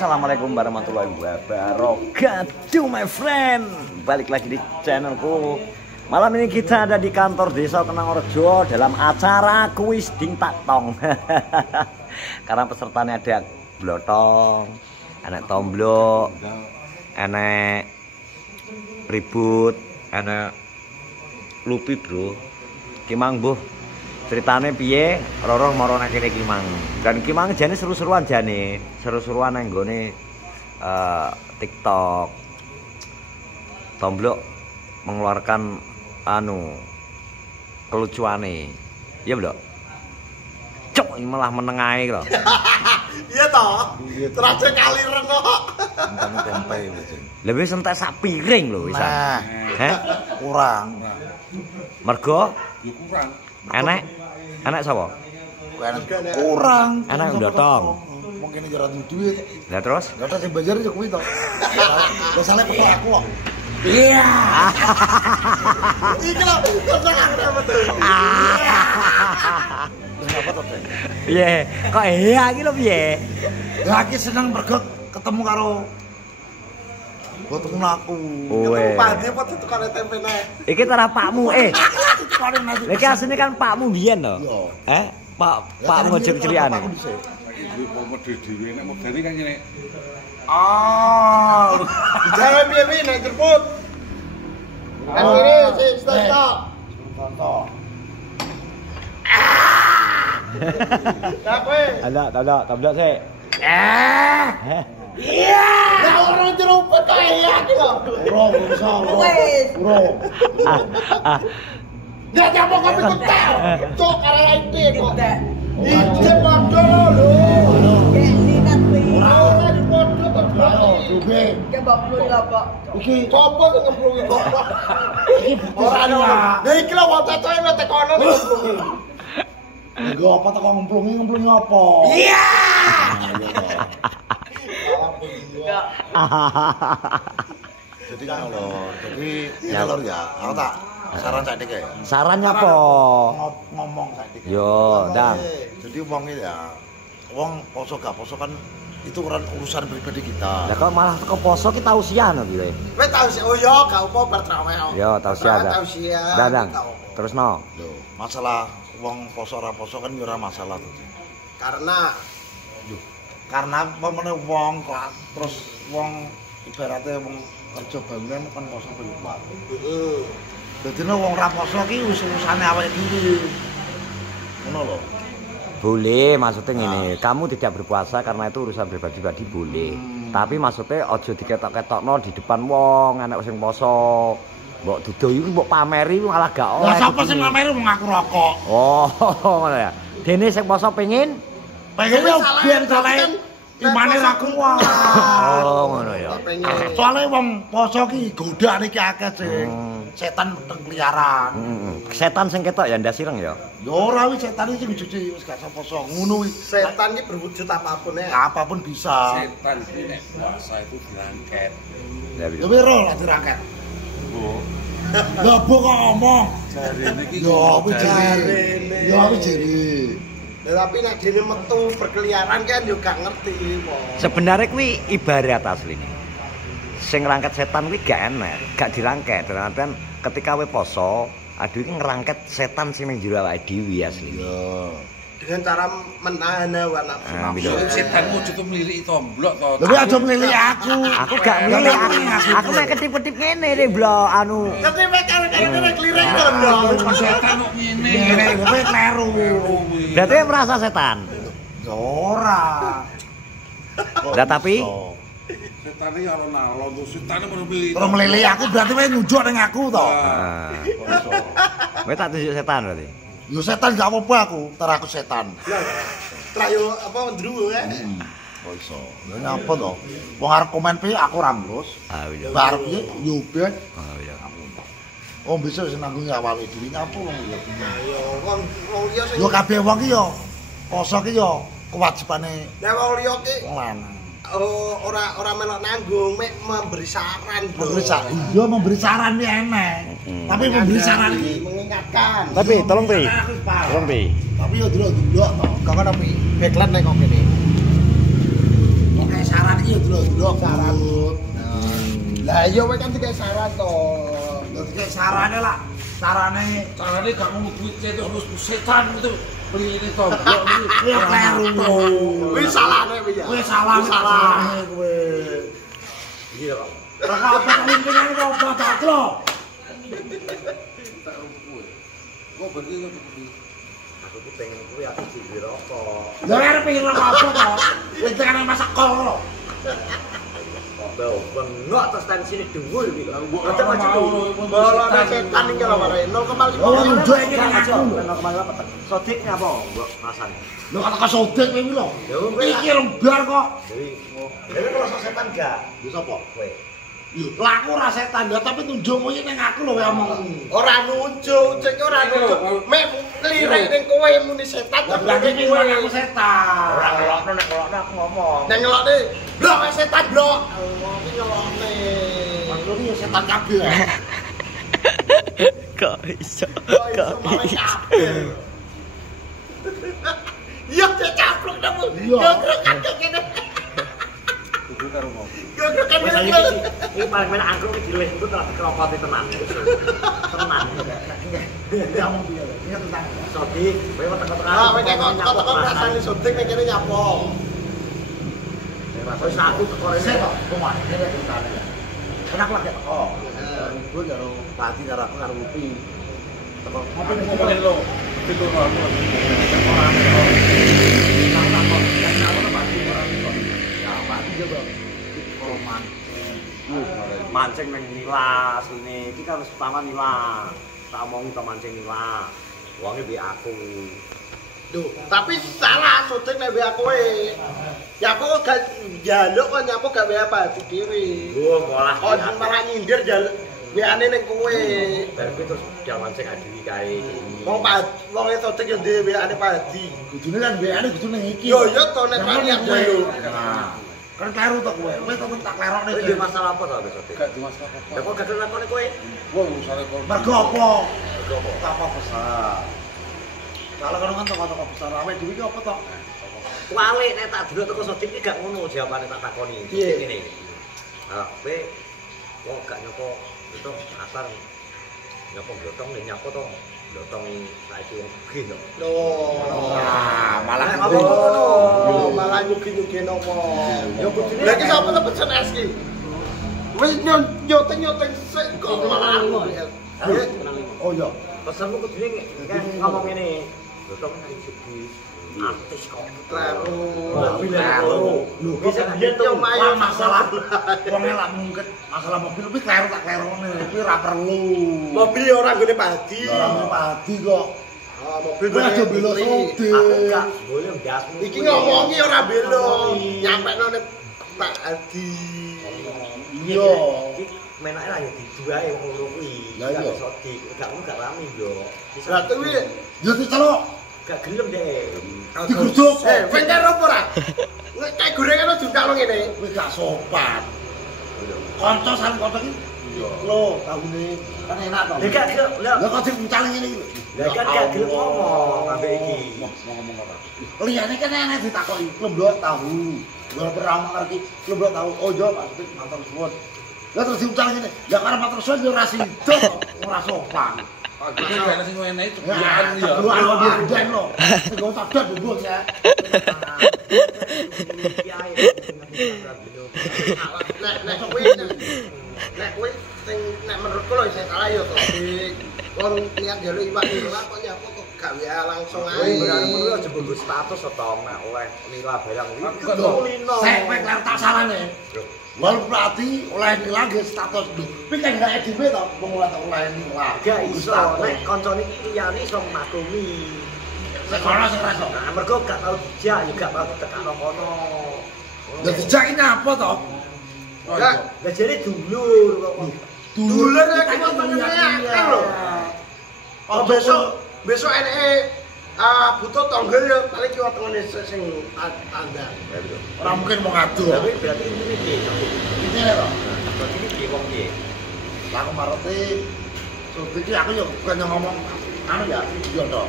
Assalamualaikum warahmatullahi wabarakatuh, my friend. Balik lagi di channelku. Malam ini kita ada di kantor desa Kenangrejo dalam acara kuis ding tak tong. Karena pesertanya ada blotong, anak tomblok, anak ribut, anak lupi bro. Kimang buh. Ceritanya piye Roro moro nang kene Kimang. Dan Kimang jane seru-seruan seru-seruan nang nggone TikTok. Tomblok mengeluarkan kelucuane. Iya, Blok. Cuk, malah menengae lho. Iya toh. Teraje kali reno. Tentang tempe wis. Lah wis entek sak piring lho wisan. Heh, Kurang. mergo Ya kurang. Anak sapa? Kurang. Anak ndotong. Mungkin ora duit. Lah terus? Enggak ada sing bayar ya kuwi to. Lah salah kok aku kok. Iya. Iki lho, kenang apa tuh? Kenapa to, Teh? Piye? Kok iya iki lho piye? Ya iki seneng mergo ketemu karo boten aku. Owe. Padi apa tuh tukang tempe nek. Iki tara pakmu Kare nasi. Lha iki asline kan pakmu biyen to. Iya. Pakmu ngejek-jekane. Iki pomo dhewe nek modali kan ngene. Jangan piye-piye nek jemput. Kan kiri sik stop. Contoh. Apa? Ada, tablet sik. Iya. Lah orang jeruput kok iya iki lho. Urung iso. Urung. Ya jamu kopi kutel. Cok arek ide kok. Ide padha lho. Ora di padha to. Duwe. Iki Coba sing ngemplungi kok. iki Ora ono. Lah iki lho wong cacahe nek tekono ngemplungi. nggo apa teko ngemplungi apa? Iya. Jadi kan lho, jadi ya lho ya, aku tak saran saiki ya. Sarannya apa? Ngomong saiki. Yo, Dang. Jadi wong iki ya, wong poso gak poso kan itu urusan pribadi kita. Lah kok malah teko poso ki tausian to piye? Kowe tau sih, oh yo gak apa bertraweh. Yo, tausian. Dadang. Terusno. Lho, masalah wong poso ora poso kan ora masalah tuh. Karena pemene wong kok terus wong ibaratnya wong kerja bangunan kan poso kuat. Heeh. Dadi wong ora poso ki wis urusane awake dhewe. Ngono lho. Boleh, maksudnya ngene, kamu tidak berpuasa karena itu urusan pribadi boleh. Tapi maksudnya ojo diketok-ketokno di depan wong, anak sing poso. Mbok dudoyu mbok pameri malah gak oleh. Lah sapa sing pameri wong aku rokok. Oh, ngono ya. Dene sing poso pengen Pengen biar saleh imane ra kuat. Oh, ngono ya. Soale wong poso ki godaan iki akeh sing setan meteng kliaran. Setan sing ketok ya ndas ireng ya. Ya ora wis setan iki cuci wis gak poso ngono kuwi. Setan iki berwujud apapun ya. Apapun bisa. Setan iki nek puasa itu dirangket. Ya Ya wiro lah dirangket. Lah kok ngomong. Jarine iki Ya wis jare. Ya wis jare. Tapi nek dene metu berkeliaran kan yo gak ngerti po. Sebenarnya kuwi ibarat asline. Sing ngrangket setan kuwi gak enak, gak dirangket. Dalam ketika kowe poso, aduh iki ngerangket setan sing ning jero awake dhewe asline. Ya. Dengan cara menahan hawa nafsu. setan wujud mliliki tomblok to. Lha aja mlili aku. Aku gak milih aku mek ketip-ketip ngene deh blok anu. Tapi mek kare-kare klirik kono. Setan kok ngene. Ngene kowe kleru. Berarti merasa setan. Ya ora. Lah tapi Setan iki alon-alon to. Setan mliliki. Terus mlili aku berarti kowe nunjuk ning aku to. kowe tak tunjuk setan berarti. Yo setan gak apa-apa aku, ntar aku setan. Trayo apa ndruwo ya. Kok iso? Lha nyapa to? Wong arep komen piye aku ora mlus. Ah iya. Bar piye yo bet. Oh iya. Oh bisa wis nanggung awake dhewe nyapa wong ya. Yo wong liya sing Yo kabeh wong ki yo poso ki yo kewajibane nek wong liya ki wong lanang. ora melok nanggung, mek memberi saran. Memberi saran. Iya memberi saran iki enak. Tapi memberi saran iki mengingatkan. Tapi tolong pi. Tapi yo delok-delok to. Kok tapi backland nek kok kene. Kok saran iki delok-delok saran. Lah iya kowe kan dikek saran to. Dadi kayak sarane lah. Carane gak ngono duit terus setan itu beli ini to. ya kleru. Wis salahne piye? Kowe salah kowe. Iya kok. Ora apa pimpinan kok batak lo. Kok begini. Aku tuh pengen kuwi aku siji rokok. Lah arep pengen rokok apa to? Wis tekan masak kol lo. Kok bengok terus ten sini dhuwur iki kok. Ada macam itu. Balane setan iki lho mare 0,5. Oh, nunjuk iki Kan kan aja, aku. kan kemarin apa? Sodiknya apa? Mbok rasane. Lho kata sodet kowe iki lho. Ya kowe Iki rembar kok. Jadi rasa setan gak? Wis apa? Kowe. Lah aku ora setan ya tapi tunjukmu iki ning aku lho kowe omong. Ora nunjuk, cek ora nunjuk. Mek lirik ning kowe muni setan. Lah berarti iki ora aku setan. Ora ngelokno nek ngelokno aku ngomong. Nang ngelokne, blok setan blok. Iki ngelokne. Maksud iki setan kabeh. Kok iso? Kok iso? Ya cecaplok kamu. Iya. Kan kene. Kudu karo ngomong. Kan Wis kene. iki paling menak angkruk iki dileh itu telah dikerokote tenan. Tenan. Kamu piye? Ini tentang Sodik, kowe teko-teko. Ah, kowe kok rasane sodik ning kene nyapo. Wis aku teko rene Sik kok. kok kemana? Ini tentang. Kenapa lagi teko? Gue karo pati karo aku karo Upi. Teko Apa yang ngomongin lo? Itu lo aku. mancing nang Nila sini. Iki kan wis pertama Nila. Tak omongi to mancing Nila. Wonge mbek aku. Duh, tapi salah sodik nek mbek kowe. Ya aku gak njaluk kok nyapo gak mbek apa dhewe. Gua malah Kok malah nyindir njaluk mbekane ning kowe. bar kuwi terus dia mancing adewi kae. Wong sodik yo dhewe mbekane padi. Kudune kan beane kudune iki. Yo yo to nek padi njaluk. Kan karo to kowe. Kowe to tak lerokne. Kowe duwe masalah apa to besok? Gak di masalah apa. Lah kok gak lakone kowe? Wah, usare kok. Mergo apa? Mergo apa? Apa besar. Kalau kan toko-toko besar awake dhewe iki apa to? Kuali nek tak delok teko Sodik iki gak ngono jawabane tak takoni. Piye? Ngene. Ah, kowe kok gak nyoko itu asar nyoko blotong nek nyapa to blotong saiki wong sugih to. Loh. Wah, malah Nek gitu. apa ngono? Yo malah nyugi-nyugi nopo. Yo kudune Lagi sapa to pesen es ki? Wis nyoteng sik kok malah aku. Oh iya. pesenmu kudune ngomong ngene. Blotong saiki sugih. Artis kok Kleru. Lho, bisa Biyen yo mayo masalah wong elak mungkin masalah mobil kuwi kleru tak klerone kuwi ora perlu. mobil yo ora nggone padi. Ora mau padi kok. Ah, mobil Kowe aja bela sode. aku gak boleh ndasmu. Iki ngomongi ora belo. Nyampekno nek Pak Adi. Iya. Menake lah ya dijuae wong loro kuwi. Lah iya. Sodik, gak ngono gak rame yo. Lah kuwi Yo diceluk. Gak gelem deh. Digusuk. wis karo apa ora? Nek kayak gorengan diuntal ngene. Wis gak sopan. Kanca saling kanca iki. Lho, tahune kan enak to. Lah gak Lah kok diuncal ngene iki. Lah kan gak gelem ngomong ambek iki. Ngomong apa? Liyane kan enak ditakoki, "Lembok tahu." Ora pernah ngerti, "Lembok tahu." Oh iya, Pak, matur suwun. Lah terus diuncal ngene. Ya karep matur suwun yo ora sida, ora sopan. Pak Gede gak sing enek itu Ya, biar ya. lu anu dia gede lo. Sing go sadar bubuk ya. Nek kowe sing nek menurutku lho sing salah yo to. Wong niat njaluk iwak ora kok nyapa kok gak WA langsung Kowe ae. berani ngono aja mbok status to nek oleh nila barang iki. Lho, sek kowe klar tak salahne. Wal berarti oleh nila nggih status lho. Kuwi kan gak edime to wong oleh nila. Gak iso nek kancane iki liyane iso maklumi. Sekolah sing ra iso. Nah, mergo gak tau dijak, yo gak tau tekan kono. Lah dijak iki apa to? Gak Lah jare dulur kok. dulur iki wonten akeh lho. Oh besok eneke butuh tonggel yo paling kiwa tengene sing tanda. Ora mungkin mau ngadu. Tapi berarti ini piye? Ini lho. Berarti ini piye wong piye? Lah aku marete Sodik iki aku yo bukan ngomong anu ya, yo to.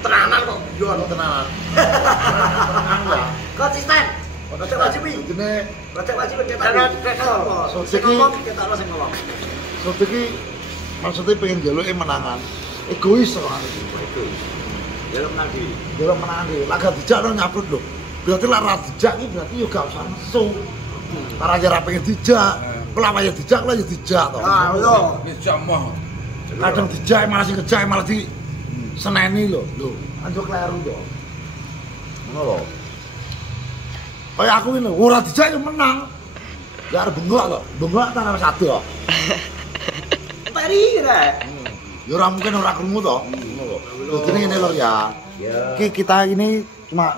Tenanan kok yo Yo tenanan. Tenanan ya. Konsisten. Rojak wajib iki. Jenenge Rojak wajib ketok. Sodik Sing ngomong ketok sing ngomong. Sodik iki maksudnya pengen jaluke menangan. Egois soalnya. Ya menang dhewe. Jalu menangan dhewe. Lah gak dijak nang nyabut lho. Berarti lah ra dijak iki berarti yo gak usah nesu. Ora aja ra pengen dijak. Kelapa ya dijak lah ya dijak to. Ah, yo. Wis jamoh. Kadang dijak malah sing kejak malah di seneni lho. Lho, anjuk kleru to. Ngono lho. Kayak aku ini, ora dijak yo menang. Ya arep bengok lho. Bengok ta ora satu kok. Pari rek. Ya ora mungkin ora krungu to. Ngono lho. Dadi ngene lho ya. Kita ini cuma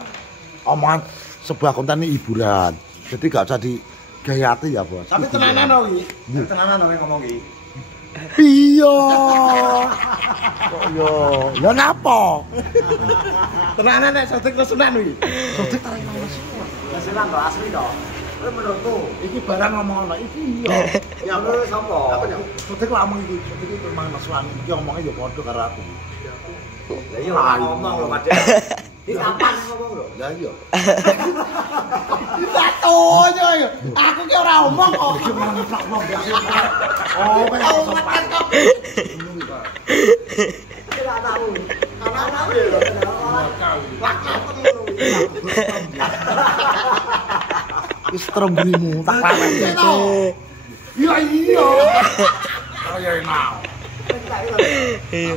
omongan sebuah konten ini hiburan. Jadi gak usah digayati ya, Bos. Tapi tenanan to iki. Tenanan ngomong iki. Iya. Kok yo? Ya ngapa? Tenanan nek sodik kesunan iki. Sodik tarik nang Keselan to asli to. Kuwi menurutku. iki barang ngomong iki iya. Ya menurut sapa? Apa ya? Sodik lah ngomong iki. Sodik iki memang nesuan iki ngomongnya ya padha karo aku. Lah iya ora ngomong lho padahal. Iki kapan ngomong lho? Lah iya. Lah toyo yo. Aku ki ora omong kok. Iki malah ngeplak wong biasa. Oh, kowe ora sopan. Kira tahu. Anak-anak lho. Waktu ngono. Wis tremburimu tak parani to. Iya iya. Kaya enak. Iya.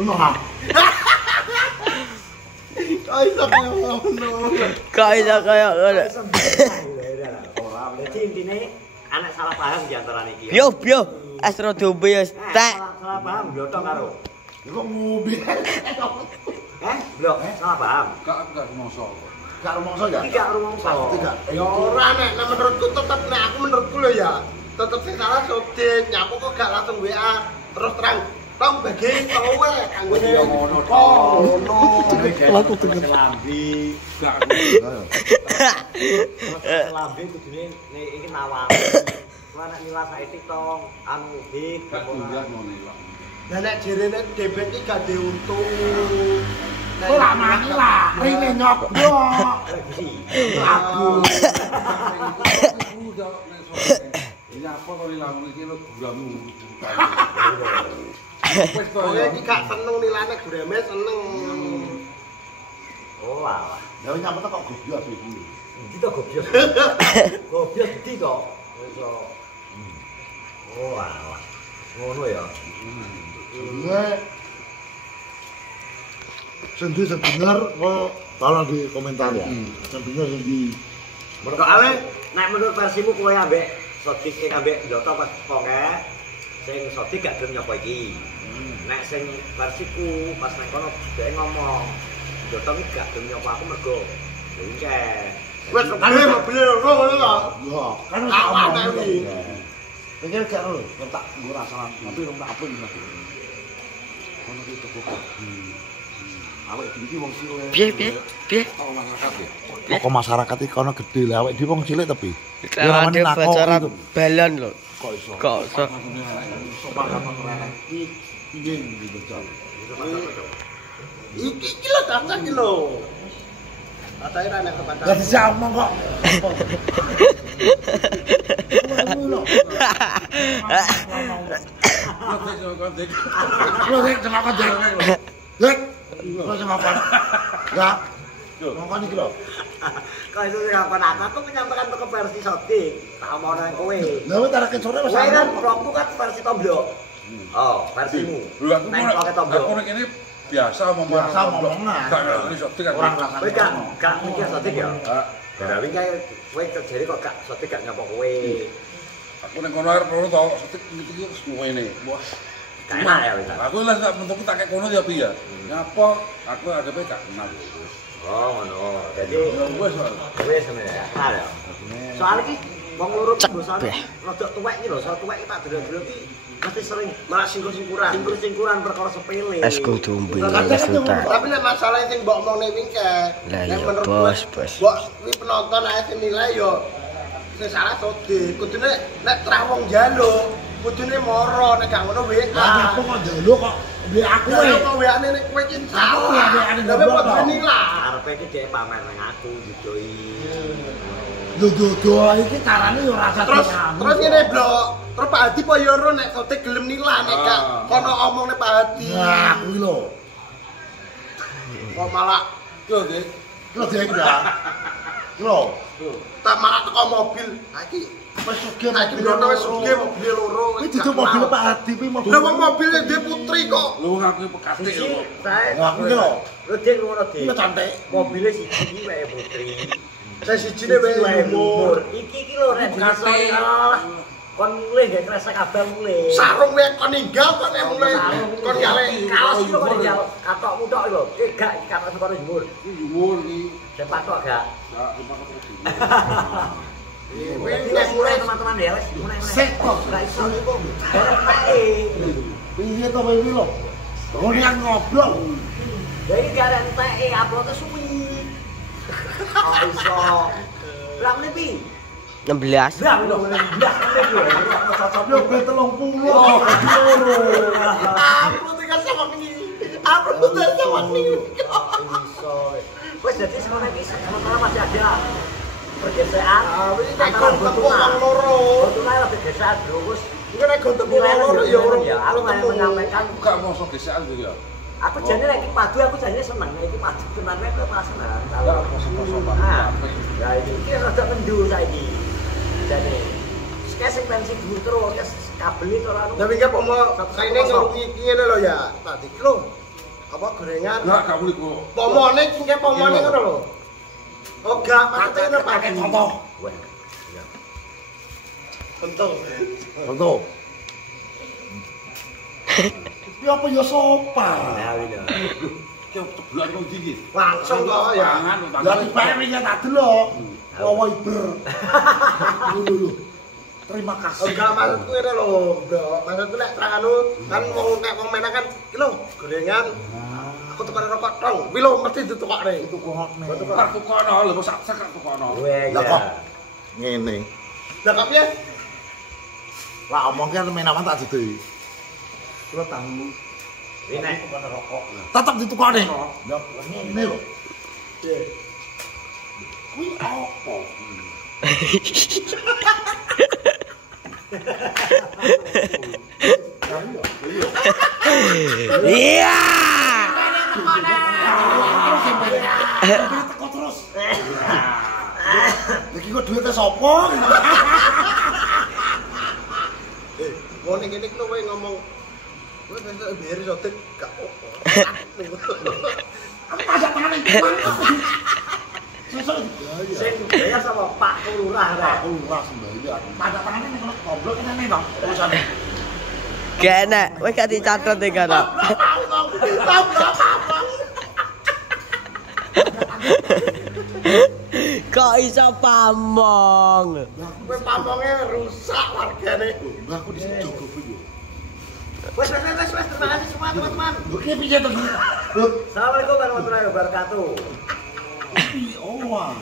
Ngono ha. Iso kaya ngono. Kaya ngono. Jadi intine anak salah paham di antara niki. Yo, Astro Dombe ya tak. Salah paham blotong karo. Kok ngopi. Blok, salah paham. Gak ngoso. Gak rumangsa ya? Iki gak rumangsa. Tidak. Ya ora nek menurutku tetep nek aku menurutku lho ya. Tetep sing salah sodik. Nyapu kok gak langsung WA terus terang. Tong bagi kowe kanggo Ya ngono to. Laku tenan. Lambi. Gak. Lambi kudune iki nawang. Lah nek nilas saiki tong anu hik Gak tunggak ngono lah. Lah nek jerene debet iki gak diuntung. Kok lak mani lah, rene nyoblok. Aku. Ini apa kok dilamun iki lho guramu. Wis to. Kowe iki gak seneng nilane gureme seneng. Oh alah. Ya nyapa kok gobyos iki. Iki to gobyos. Gobyos iki kok. Iso. Oh alah. Ngono ya. Sendi sebenar kok tolong di komentar ya. Sebenar sendi. Menurut kowe nek menurut versimu kowe ambek Sodik ambek Ndoto pas pokoke sing Sodik gak gelem nyoba iki. Nek sing versiku pas nang kono dhek ngomong Ndoto iki gak gelem nyoba aku mergo lingke. Wes kabeh mobil ngono lho. Ya, kan Awak iki. Pikir gak lho, tak nggo rasa tapi rong tak apa iki Mas. Ono iki toko kopi. Awake dhewe iki wong cilik. Piye? Tau masyarakat ya. Toko masyarakat iki kono gedhe lah awake dhewe wong cilik tapi. Kalau dia pacaran balon lho. Kok iso? Kok iso? Piye iki bocah? Iki lho cacak iki lho. Atane ra nek tempat. Lah bisa omong kok. Lho Dek, kenapa Dek? Dek, kok kenapa? Enggak. Ngomong iki lho. Kok iso kapan aku menyampaikan ke versi Sodik, tak omong nang kowe. Lah wis tarik sore wis Kowe kan promku kan versi Tomblok. Oh, versimu. Lho aku Nek pakai aku Tomblok. ini biasa omongan. Biasa omongan. Gak ngerti sodik kan. Orang rasanya. Kowe gak mikir Sodik ya? Gak. Gara wingi kowe terjadi kok gak Sodik gak nyapa kowe. Aku ning kono arep perlu tau sodik iki wis ngene. Wah. Gak enak ya wis. Aku lah tak bentuk tak kayak kono ya piye. Nyapa aku adepe gak kenal. Oh, ngono. Jadi Wes. wis ngene ya. Ada. Soal iki wong loro bosane rada tuwek iki lho, soal tuwek iki tak delok-delok iki mesti sering malah singkur-singkuran. Singkur-singkuran perkara sepele. Astro Dombe ya Kadang Sultan. tapi nek masalah sing mbok omongne wingke. Lah nek iya, menurut bos. Mbok kuwi penonton ae sing nilai yo sing salah Sodik. Kudune nek terang wong njaluk kudune moro nek gak ngono WA. Lah apa kok njaluk kok WA aku Lah wae. kok WA-ne nek kowe iki salah. WA-ne Lah goblok padha kok. nilah. Arepe iki dhek pamer nang aku jujui. Dodo iki carane yo rasa Terus ngene, Blok. Terus Pak Hadi po yo ora nek kote gelem nilah nek gak kono omong nek Pak Hadi. Nah, kuwi lho. Kok malah Yo, Dik. Lho dek ya. Lho, tak malah teko mobil. Ha iki wis sugih iki ngono wis sugih mobil loro. Kuwi dudu mobil Pak Hadi kuwi mobil. Lah wong mobilnya dia putri kok. Lu ngaku pekastik Siji kok. sae. Lah kuwi lho. Lho Dik ngono Dik. Kuwi cantik. Mobile siji iki wae putri. Saya sijine wae umur. Iki iki lho rek dikasih. Kon mulai gak kerasa kabeh mulai. Sarung wae kon ninggal kok nek mulai kon gawe kaos iki kok ninggal katokmu tok lho. Gak iki kaos karo jemur. Iki dhuwur iki. Sing patok gak. Gak dipakai terus. Wis mulai teman-teman ya wis mulai. Sik kok. Gak iso iku. Bae. Piye to kowe iki lho? Ngono yang ngobrol. Ya iki gak ada enteke upload suwi. Oh iso. Berapa menit pi? 16. Berapa lho menit? Yo be 30. Loro. Aku tinggal sama ini. Aku tinggal sama ini. Iso. Wes jadi sekarang iki sementara masih ada pergeseran. Ini nek kon tepuk wong loro. Betulnya ada pergeseran terus. Ini nek kon tepuk wong loro ya ora. Ya, aku hanya menyampaikan. Gak mau sok gesekan gitu ya. Aku jane lagi padu, aku jane seneng. Iki padu tenan wae pas seneng. Gak kosong-kosong Ah. banget. Ya iki rada mendul saiki. Jane. Sekali sing pensi dhuwur terus kabel itu ora anu. Tapi kan pomo kaine ngurungi iki ngene lho ya. Tadi ki lho. Apa gorengan? Gak gak boleh kok. Pomone ki pomone ngono lho. Oh gak maksudnya apa? Pakai contoh. Bentuk. Contoh. Iki apa ya sopan? Ya wis. Ki ceblok kok iki. Langsung kok ya. Tangan lu Lah dipek ya tak delok. Wawa iber. Lho. Terima Oh kasih. gak maksudku ngene lho, Bro. Maksudku nek terang anu kan wong nek wong meneh kan iki lho gorengan. Aku tukar rokok tong. Kuwi lho mesti ditukokne. Itu kok nek. Kartu kono lho kok sak kartu kono. Weh. Lah kok ngene. Lah kok piye? Lah omongke menawan tak dite. Kula tamu. Ini nek rokok. Tetep ditukokne. Lah ngene lho. Kuwi apa? Iya. Teko terus. Iki kok duwite sapa? Wong ning kene ki lho kowe ngomong. Kowe besok biar iso tek gak apa. Aku pajak tangan sesuk Sing gaya sama Pak Lurah rek. aku ora sembayang. Pajak tangannya ning kono goblok kene to urusane. Gak enak, wis gak dicatet iki kan. Kok iso pamong? Kowe pamonge rusak wargane. Lah aku dijogo kuwi yo. Wes terima kasih semua teman-teman. Lho ki piye to iki? Lho, Assalamualaikum warahmatullahi wabarakatuh. oh wah.